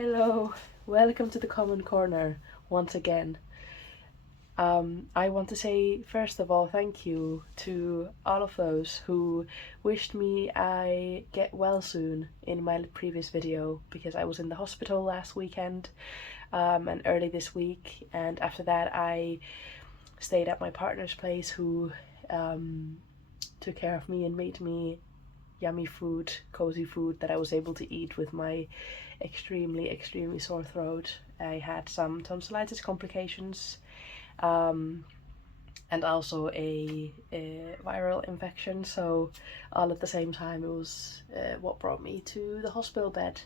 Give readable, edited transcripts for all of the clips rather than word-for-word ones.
Hello, welcome to the Common Corner once again. I want to say, first of all, thank you to all of those who wished me I get well soon in my previous video, because I was in the hospital last weekend and early this week, and after that I stayed at my partner's place, who took care of me and made me yummy food, cozy food that I was able to eat with my extremely sore throat. I had some tonsillitis complications, and also a viral infection, so all at the same time it was what brought me to the hospital bed.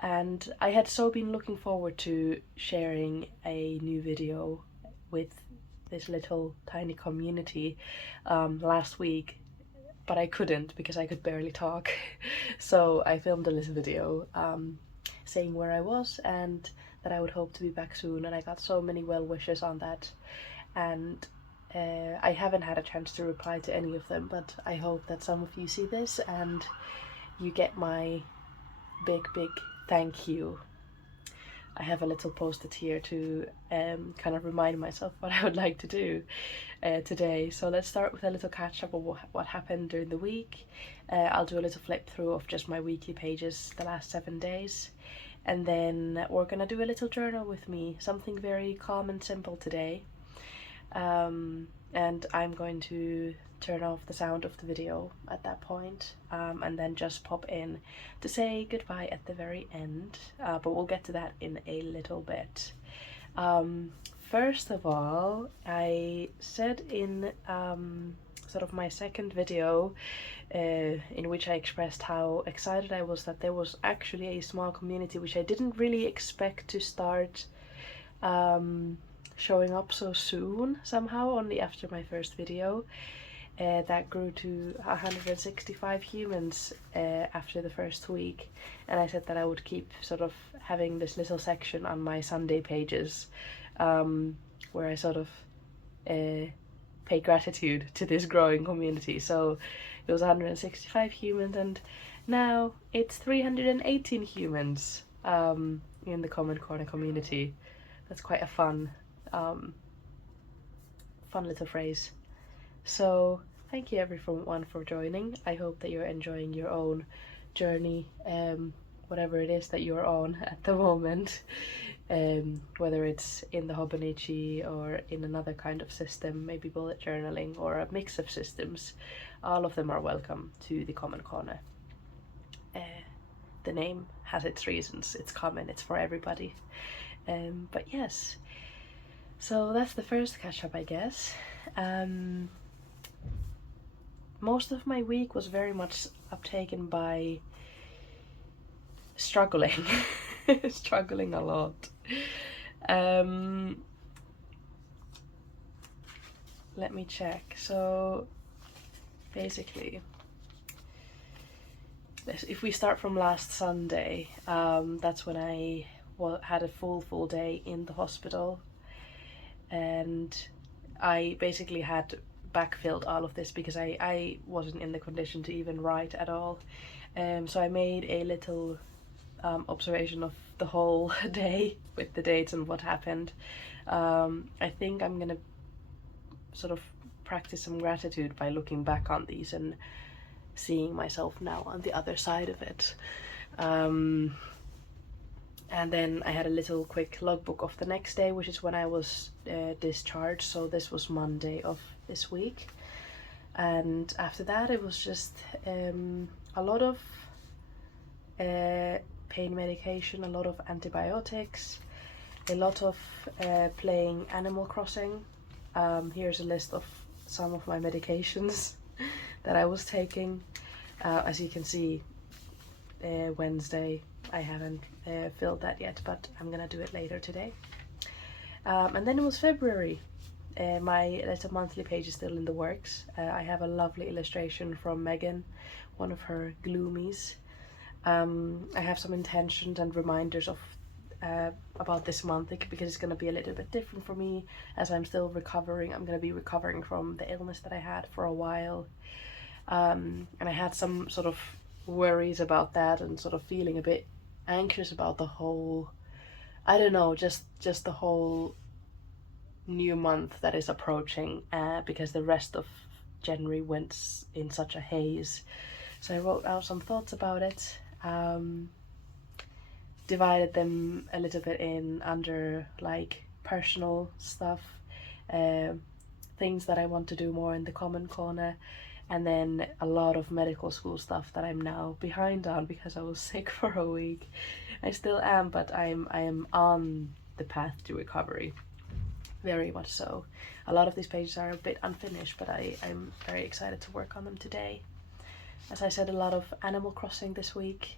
And I had so been looking forward to sharing a new video with this little tiny community last week, but I couldn't because I could barely talk. So I filmed a little video saying where I was and that I would hope to be back soon, and I got so many well wishes on that. And I haven't had a chance to reply to any of them, but I hope that some of you see this and you get my big thank you. I have a little post-it here to kind of remind myself what I would like to do today. So let's start with a little catch up of what happened during the week. I'll do a little flip through of just my weekly pages the last 7 days. And then we're gonna do a little journal with me, something very calm and simple today. And I'm going to turn off the sound of the video at that point, and then just pop in to say goodbye at the very end, but we'll get to that in a little bit. First of all, I said in sort of my second video, in which I expressed how excited I was that there was actually a small community, which I didn't really expect to start showing up so soon somehow, only after my first video. That grew to 165 humans after the first week, and I said that I would keep sort of having this little section on my Sunday pages where I sort of pay gratitude to this growing community. So it was 165 humans, and now it's 318 humans in the Common Corner community. That's quite a fun little phrase. So thank you everyone for joining. I hope that you're enjoying your own journey, whatever it is that you're on at the moment, whether it's in the Hobonichi or in another kind of system, maybe bullet journaling or a mix of systems. All of them are welcome to the Common Corner. The name has its reasons. It's common, it's for everybody. But yes, so that's the first catch up, I guess. Most of my week was very much uptaken by struggling. Struggling a lot. Let me check. So basically, if we start from last Sunday, that's when I had a full day in the hospital, and I basically had backfilled all of this because I wasn't in the condition to even write at all. So I made a little observation of the whole day with the dates and what happened. I think I'm gonna sort of practice some gratitude by looking back on these and seeing myself now on the other side of it. And then I had a little quick logbook of the next day, which is when I was discharged. So this was Monday of this week. And after that, it was just a lot of pain medication, a lot of antibiotics, a lot of playing Animal Crossing. Here's a list of some of my medications that I was taking. As you can see, Wednesday, I haven't filled that yet, but I'm gonna do it later today. And then it was February. My little monthly page is still in the works. I have a lovely illustration from Megan, one of her gloomies. I have some intentions and reminders of about this month, because it's going to be a little bit different for me as I'm still recovering. I'm going to be recovering from the illness that I had for a while, and I had some sort of worries about that and sort of feeling a bit anxious about the whole, I don't know, just the whole new month that is approaching, because the rest of January went in such a haze. So I wrote out some thoughts about it, divided them a little bit in under like personal stuff, things that I want to do more in the common corner, and then a lot of medical school stuff that I'm now behind on because I was sick for a week. I still am, but I am on the path to recovery, very much so. A lot of these pages are a bit unfinished, but I'm very excited to work on them today. As I said, a lot of Animal Crossing this week,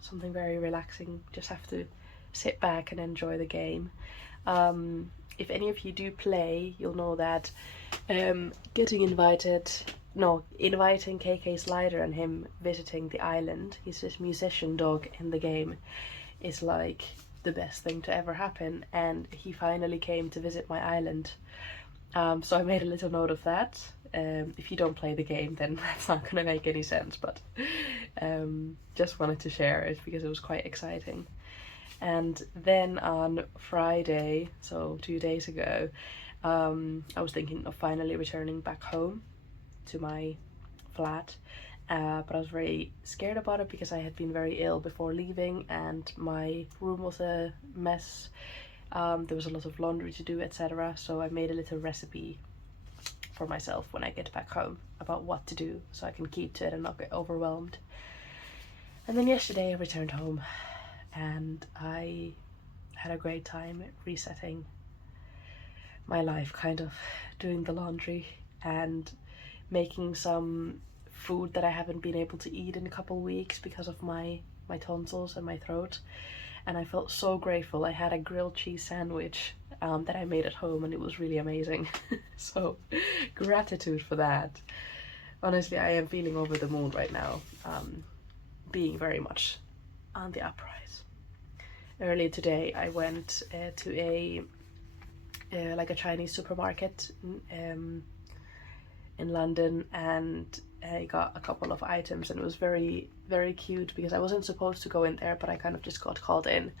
something very relaxing, just have to sit back and enjoy the game. If any of you do play, you'll know that inviting KK Slider and him visiting the island, he's this musician dog in the game, is like the best thing to ever happen, and he finally came to visit my island. So I made a little note of that. If you don't play the game, then that's not gonna make any sense, but just wanted to share it because it was quite exciting. And then on Friday, so 2 days ago, I was thinking of finally returning back home to my flat, but I was very scared about it because I had been very ill before leaving and my room was a mess. There was a lot of laundry to do, etc. So I made a little recipe for myself when I get back home about what to do so I can keep to it and not get overwhelmed. And then yesterday I returned home and I had a great time resetting my life, kind of doing the laundry and making some food that I haven't been able to eat in a couple weeks because of my tonsils and my throat. And I felt so grateful. I had a grilled cheese sandwich that I made at home and it was really amazing. So gratitude for that. Honestly, I am feeling over the moon right now, being very much on the uprise. Earlier today I went to a Chinese supermarket in London, and I got a couple of items, and it was very, very cute because I wasn't supposed to go in there, but I kind of just got called in.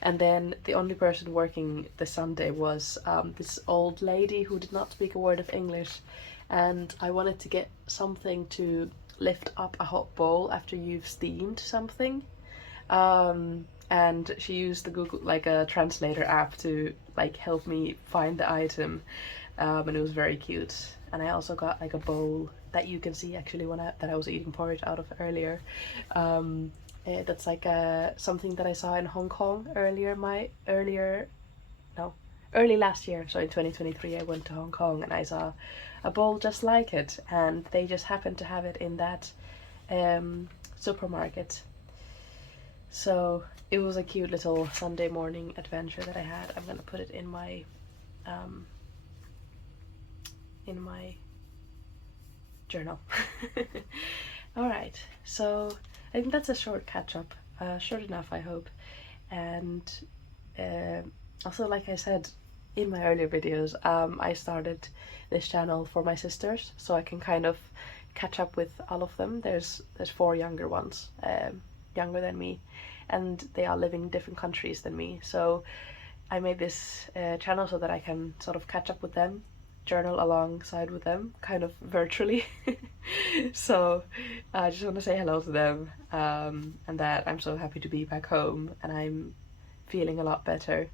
And then the only person working the Sunday was this old lady who did not speak a word of English, and I wanted to get something to lift up a hot bowl after you've steamed something. And she used the Google, like a translator app, to like help me find the item, and it was very cute. And I also got like a bowl that you can see actually that I was eating porridge out of earlier. That's like something that I saw in Hong Kong early last year. So in 2023 I went to Hong Kong and I saw a bowl just like it, and they just happened to have it in that supermarket. So it was a cute little Sunday morning adventure that I had. I'm gonna put it in my journal. Alright, so I think that's a short catch up, short enough I hope. And also, like I said in my earlier videos, I started this channel for my sisters so I can kind of catch up with all of them. There's 4 younger ones, younger than me, and they all live in different countries than me, so I made this channel so that I can sort of catch up with them, journal alongside with them, kind of virtually. So I just want to say hello to them, and that I'm so happy to be back home and I'm feeling a lot better,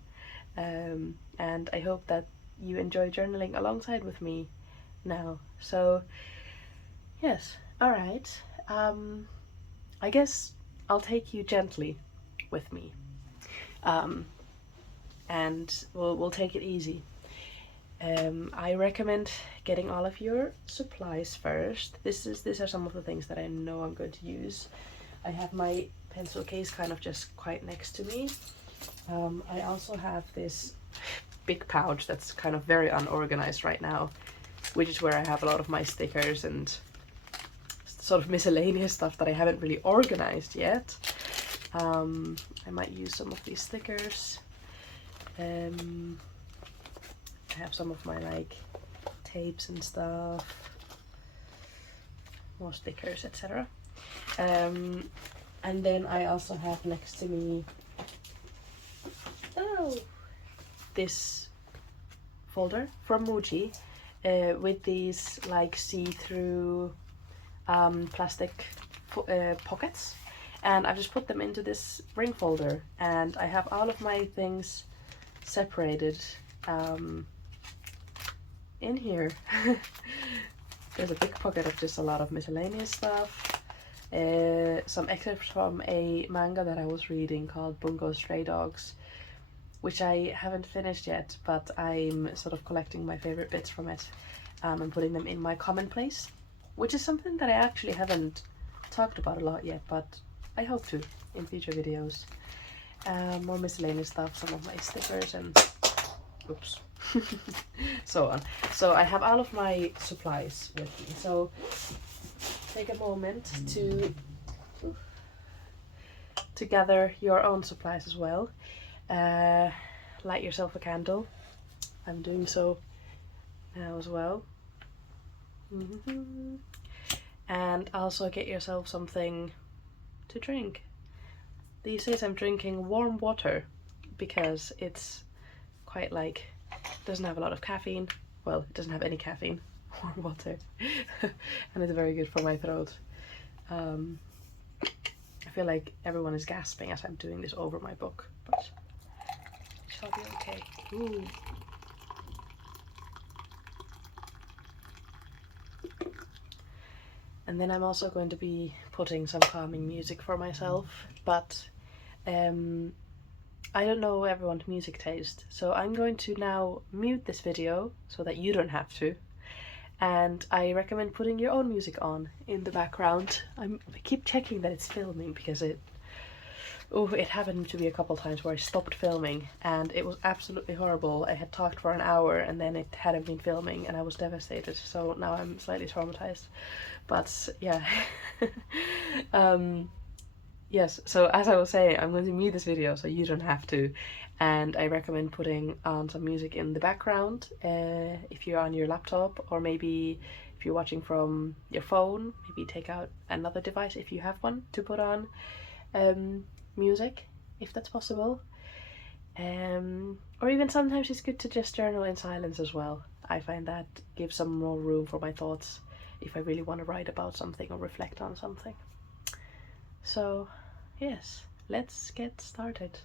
and I hope that you enjoy journaling alongside with me now. So yes, alright, I guess I'll take you gently with me, and we'll take it easy. I recommend getting all of your supplies first. These are some of the things that I know I'm going to use. I have my pencil case kind of just quite next to me. I also have this big pouch that's kind of very unorganized right now, which is where I have a lot of my stickers and sort of miscellaneous stuff that I haven't really organized yet. I might use some of these stickers. I have some of my like tapes and stuff, more stickers, etc. And then I also have next to me this folder from Muji with these like see-through plastic pockets, and I've just put them into this ring folder, and I have all of my things separated in here. There's a big pocket of just a lot of miscellaneous stuff, some excerpts from a manga that I was reading called Bungo Stray Dogs, which I haven't finished yet, but I'm sort of collecting my favorite bits from it and putting them in my commonplace, which is something that I actually haven't talked about a lot yet, but I hope to in future videos. More miscellaneous stuff, some of my stickers and oops, so on. So I have all of my supplies with me. So take a moment to gather your own supplies as well. Light yourself a candle. I'm doing so now as well. And also get yourself something to drink. These days I'm drinking warm water because it's quite like, doesn't have a lot of caffeine. Well, it doesn't have any caffeine, warm water. And it's very good for my throat. I feel like everyone is gasping as I'm doing this over my book, but it shall be okay. Ooh. And then I'm also going to be putting some calming music for myself, but I don't know everyone's music taste, so I'm going to now mute this video so that you don't have to. And I recommend putting your own music on in the background. I keep checking that it's filming because it happened to be a couple times where I stopped filming and it was absolutely horrible. I had talked for an hour and then it hadn't been filming and I was devastated, so now I'm slightly traumatized. But yeah. Yes, so as I was saying, I'm going to mute this video so you don't have to, and I recommend putting on some music in the background if you're on your laptop, or maybe if you're watching from your phone, maybe take out another device if you have one to put on music, if that's possible. Or even sometimes it's good to just journal in silence as well. I find that gives some more room for my thoughts if I really want to write about something or reflect on something. So, yes, let's get started.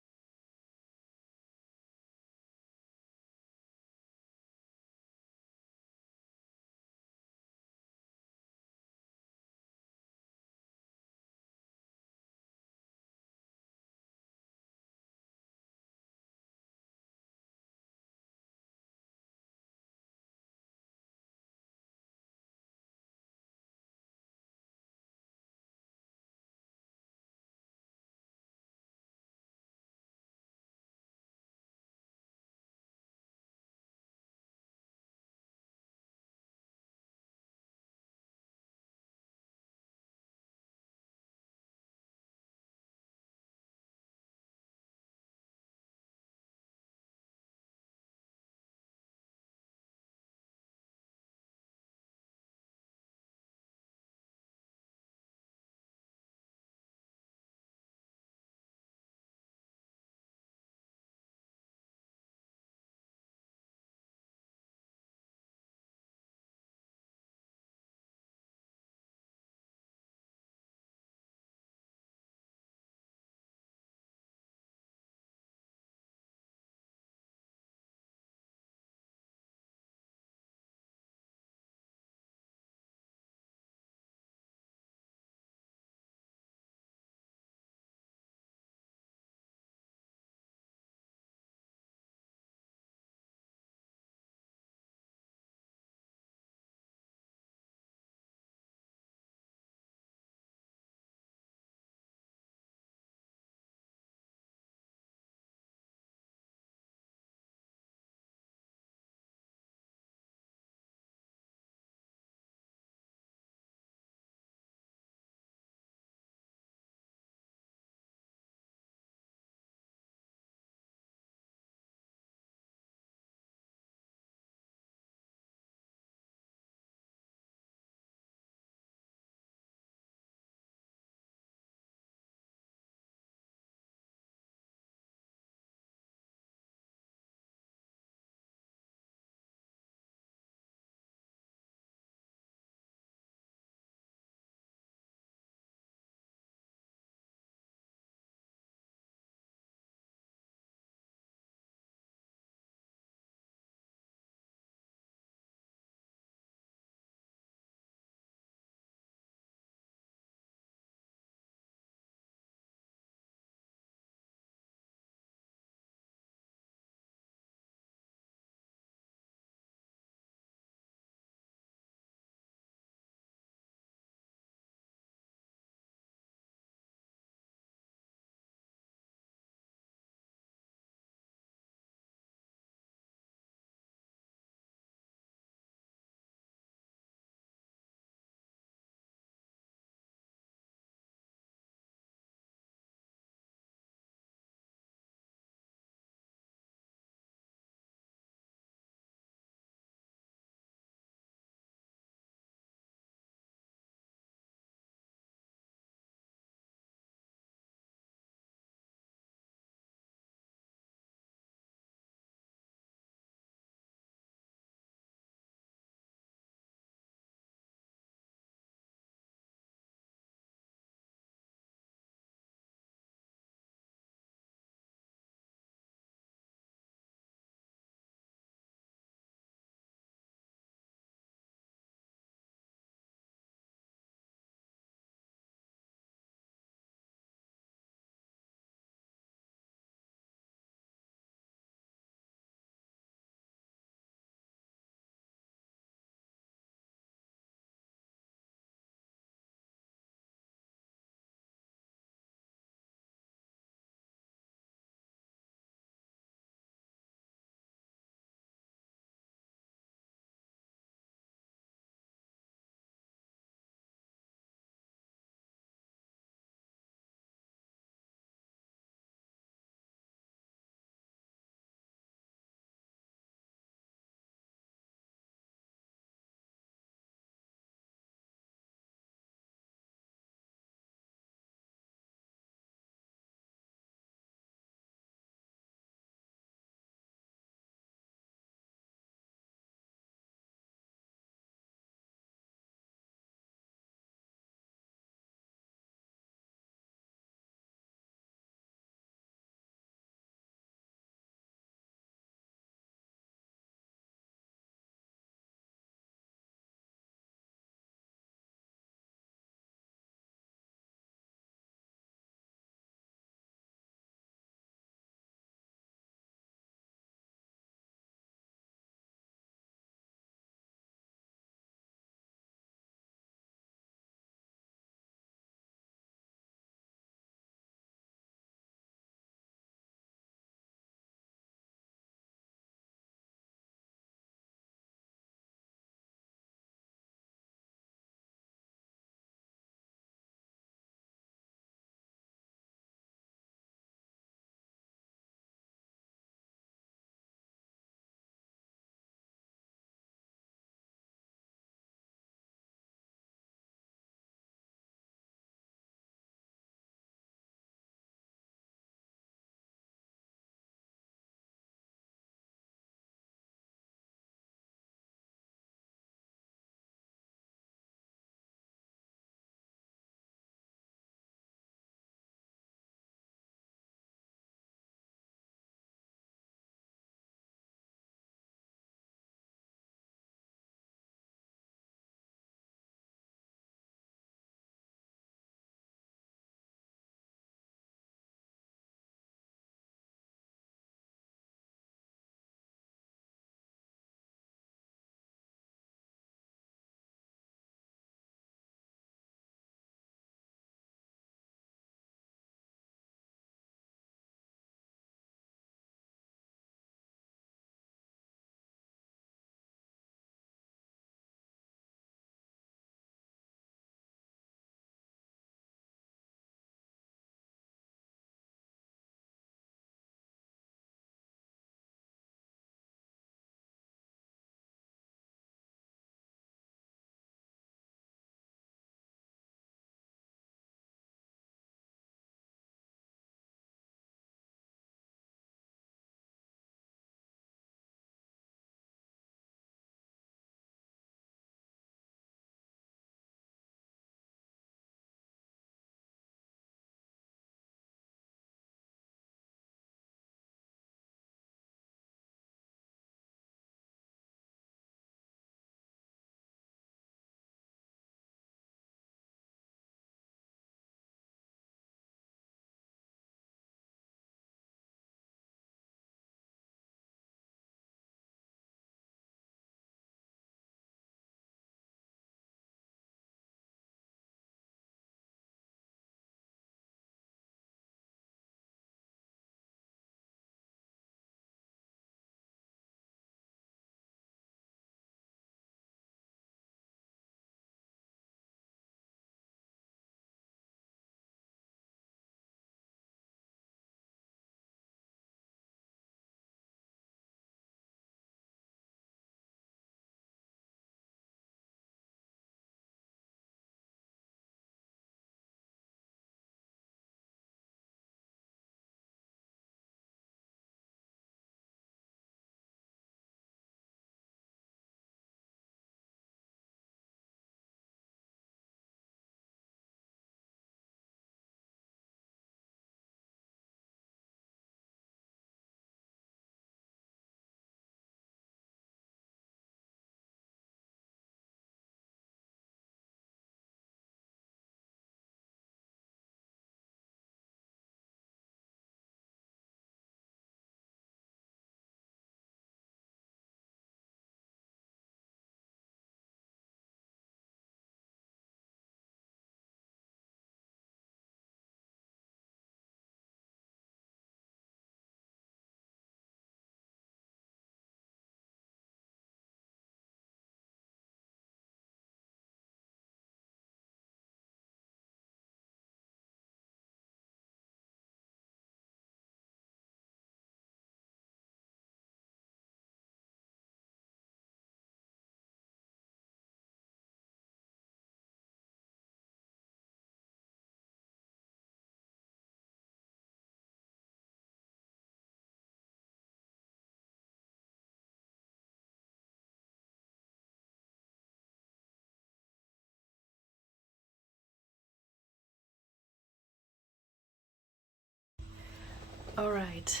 Alright,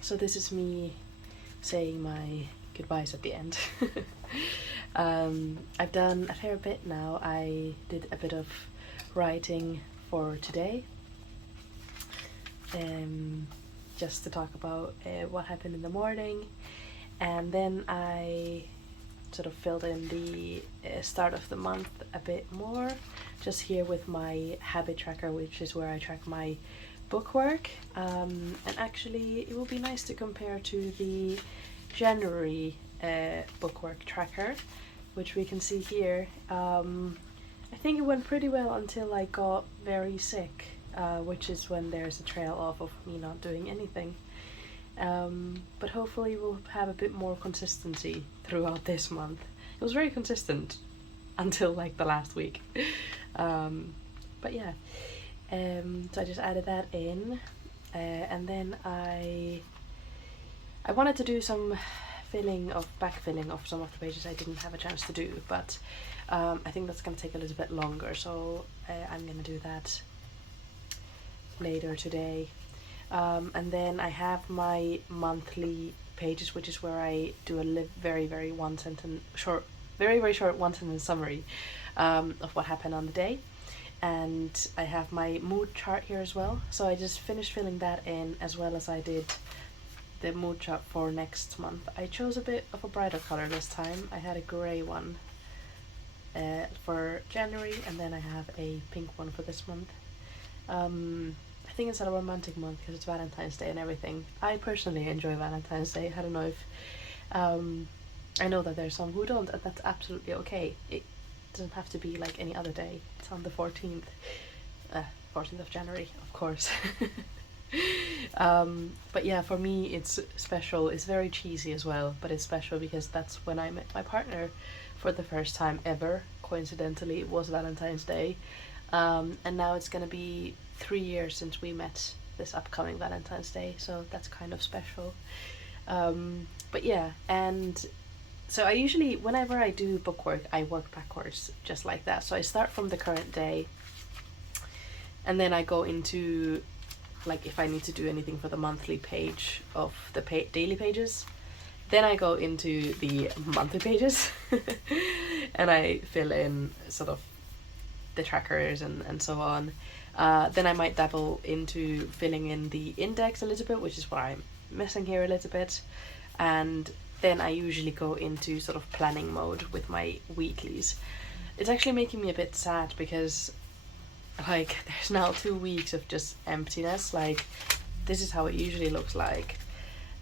so this is me saying my goodbyes at the end. I've done a fair bit now. I did a bit of writing for today, just to talk about what happened in the morning, and then I sort of filled in the start of the month a bit more, just here with my habit tracker, which is where I track my bookwork. And actually it will be nice to compare to the January bookwork tracker, which we can see here. I think it went pretty well until I got very sick, which is when there's a trail off of me not doing anything. But hopefully we'll have a bit more consistency throughout this month. It was very consistent until like the last week. But yeah, so I just added that in, and then I wanted to do some backfilling of some of the pages I didn't have a chance to do, but I think that's gonna take a little bit longer, so I'm gonna do that later today. And then I have my monthly pages, which is where I do a very very short one sentence summary of what happened on the day. And I have my mood chart here as well, so I just finished filling that in, as well as I did the mood chart for next month. I chose a bit of a brighter color this time. I had a grey one for January, and then I have a pink one for this month. I think it's a romantic month because it's Valentine's Day and everything. I personally enjoy Valentine's Day. I don't know if I know that there's some who don't, and that's absolutely okay. It doesn't have to be like any other day. It's on the 14th of January, of course. But yeah, for me it's special. It's very cheesy as well, but it's special because that's when I met my partner for the first time ever. Coincidentally, it was Valentine's Day, and now it's gonna be 3 years since we met this upcoming Valentine's Day, so that's kind of special. But yeah, and so I usually, whenever I do bookwork, I work backwards just like that. So I start from the current day, and then I go into, like, if I need to do anything for the monthly page of the daily pages, then I go into the monthly pages and I fill in sort of the trackers and so on. Then I might dabble into filling in the index a little bit, which is what I'm missing here a little bit. And then I usually go into sort of planning mode with my weeklies. It's actually making me a bit sad because, like, there's now 2 weeks of just emptiness. Like, this is how it usually looks like.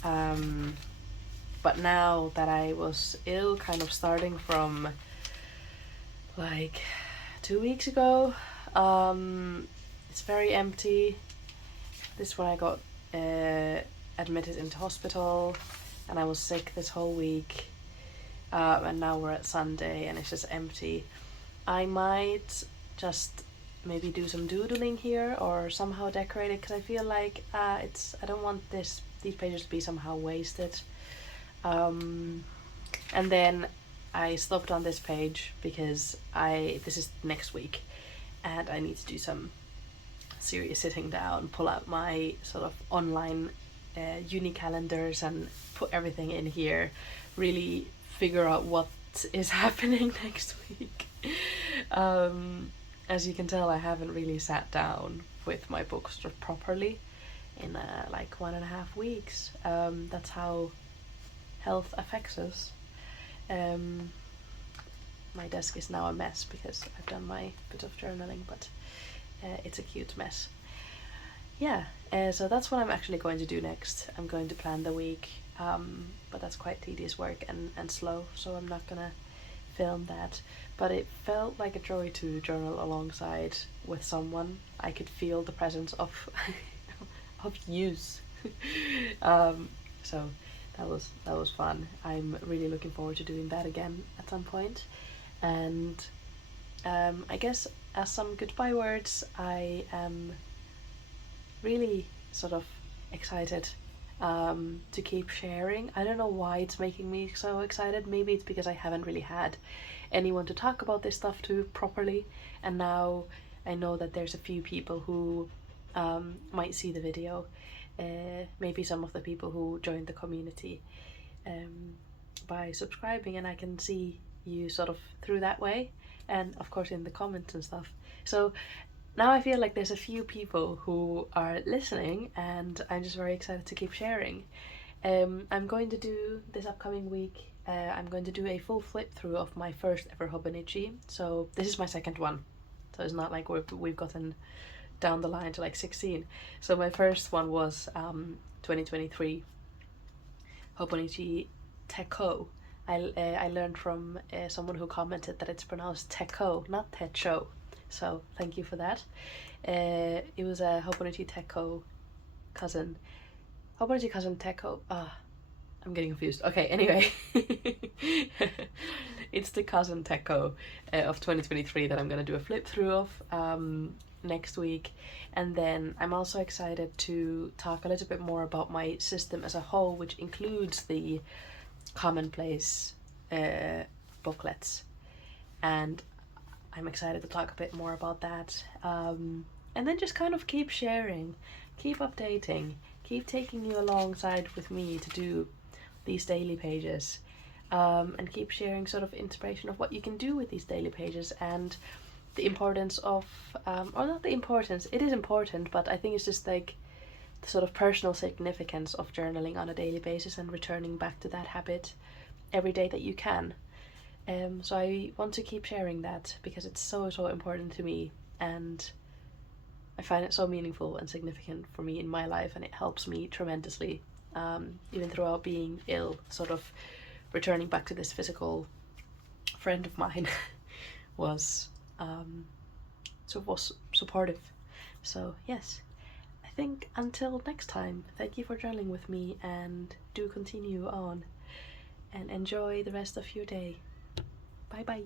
But now that I was ill, kind of starting from like 2 weeks ago, it's very empty. This is when I got admitted into hospital, and I was sick this whole week, and now we're at Sunday and it's just empty. I might just maybe do some doodling here or somehow decorate it, because I feel like I don't want these pages to be somehow wasted. And then I stopped on this page because this is next week and I need to do some serious sitting down, pull out my sort of online uni calendars and put everything in here, really figure out what is happening next week. As you can tell, I haven't really sat down with my books properly in like 1.5 weeks. That's how health affects us. My desk is now a mess because I've done my bit of journaling, but it's a cute mess. Yeah, so that's what I'm actually going to do next. I'm going to plan the week, but that's quite tedious work and slow, so I'm not gonna film that. But it felt like a joy to journal alongside with someone. I could feel the presence of of use. So that was fun. I'm really looking forward to doing that again at some point. And I guess as some goodbye words, I am really sort of excited to keep sharing. I don't know why it's making me so excited. Maybe it's because I haven't really had anyone to talk about this stuff to properly, and now I know that there's a few people who might see the video maybe some of the people who joined the community by subscribing, and I can see you sort of through that way, and of course in the comments and stuff. So now I feel like there's a few people who are listening, and I'm just very excited to keep sharing. I'm going to do this upcoming week, I'm going to do a full flip through of my first ever Hobonichi. So this is my second one, so it's not like we've gotten down the line to like 16. So my first one was 2023 Hobonichi Techo. I learned from someone who commented that it's pronounced Techo, not Techo. So thank you for that. It was a Hobonichi Techo cousin. Hobonichi cousin Techo. I'm getting confused. Okay, anyway. It's the cousin Techo of 2023 that I'm gonna do a flip through of next week. And then I'm also excited to talk a little bit more about my system as a whole, which includes the commonplace booklets. And I'm excited to talk a bit more about that. And then just kind of keep sharing, keep updating, keep taking you alongside with me to do these daily pages, and keep sharing sort of inspiration of what you can do with these daily pages, and the importance of, or not the importance, it is important, but I think it's just like the sort of personal significance of journaling on a daily basis and returning back to that habit every day that you can. So I want to keep sharing that because it's so important to me, and I find it so meaningful and significant for me in my life, and it helps me tremendously, even throughout being ill. Sort of returning back to this physical friend of mine was was supportive. So yes, I think until next time, thank you for journaling with me, and do continue on and enjoy the rest of your day. Bye bye.